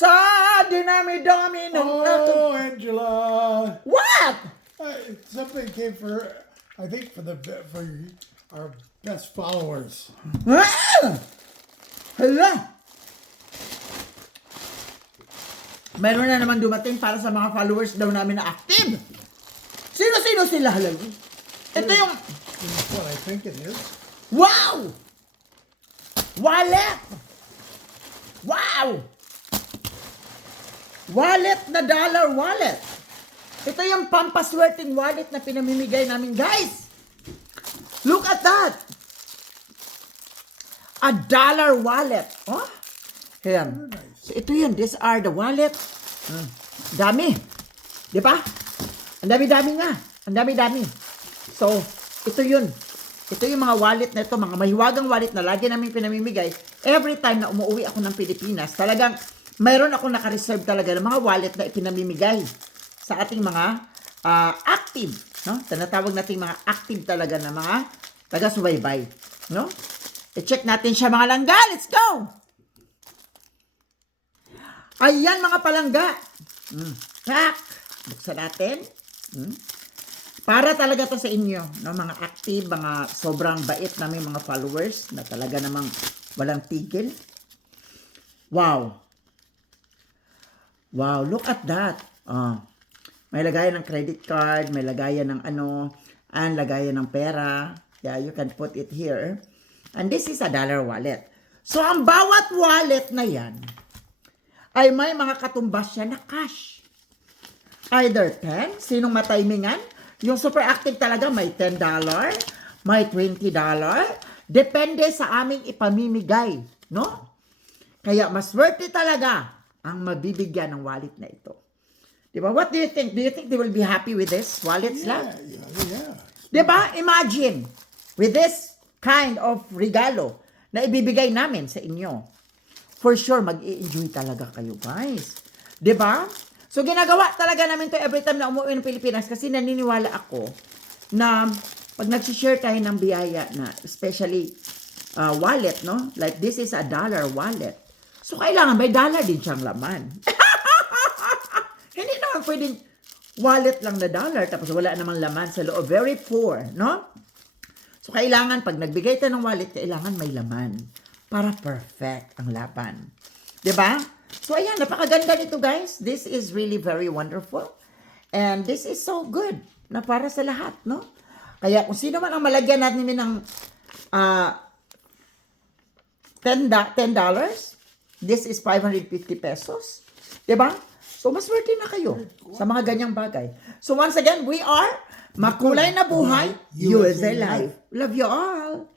Sa dinami-dami ng Oh, Angela. What? Something came I think for our best followers. Ah! Hala! Meron na naman dumating para sa mga followers daw namin na active. Sino-sino sila halagi? Ito yung... Is what I think it is. Wow! Wallet! Wow! Wallet na dollar wallet. Ito yung pampaswerteng wallet na pinamimigay namin, guys. Look at that. A dollar wallet. Oh? Ayan. So, ito yun. These are the wallet. Dami. Di ba? Ang dami-dami nga. Ang dami-dami. So, ito yun. Ito yung mga wallet na ito, mga mahiwagang wallet na lagi namin pinamimigay. Every time na umuwi ako ng Pilipinas, talagang mayroon ako naka-reserve talaga ng mga wallet na ipinamimigay sa ating mga active. No? Tinatawag natin mga active talaga na mga taga-subaybay. No? I-check natin siya mga langga. Let's go! Ayan mga palangga. Tak! Buksan natin. Para talaga to sa inyo, no? Mga active, mga sobrang bait namin mga followers na talaga namang walang tigil. Wow. Wow, look at that. May lagayan ng credit card, may lagayan ng lagayan ng pera. Yeah, you can put it here. And this is a dollar wallet. So, ang bawat wallet na yan ay may mga katumbas siya na cash. Either 10, sinong matimingan? Yung super active talaga may $10, may $20. Depende sa aming ipamimigay, no? Kaya mas worth it talaga ang mabibigyan ng wallet na ito. Diba? What do you think? Do you think they will be happy with this wallet lang? Yeah. Diba? Imagine, with this kind of regalo na ibibigay namin sa inyo, for sure, mag-i-enjoy talaga kayo, guys. Diba? So, ginagawa talaga namin to every time na umuwi ng Pilipinas kasi naniniwala ako na pag nag-share tayo ng biyaya na, especially wallet, no? Like, this is a dollar wallet. So, kailangan may dollar din siyang laman. Hindi naman pwedeng wallet lang na dollar tapos wala namang laman sa loob. Very poor, no? So, kailangan, pag nagbigay tayo ng wallet, kailangan may laman para perfect ang laban. Diba? So, ayan, napakaganda nito, guys. This is really very wonderful. And this is so good na para sa lahat, no? Kaya kung sino man ang malagyan natin ng $10, this is 550 pesos. Diba? So, mas worth it na kayo sa mga ganyang bagay. So, once again, we are Makulay na Buhay, USA Life. Love you all.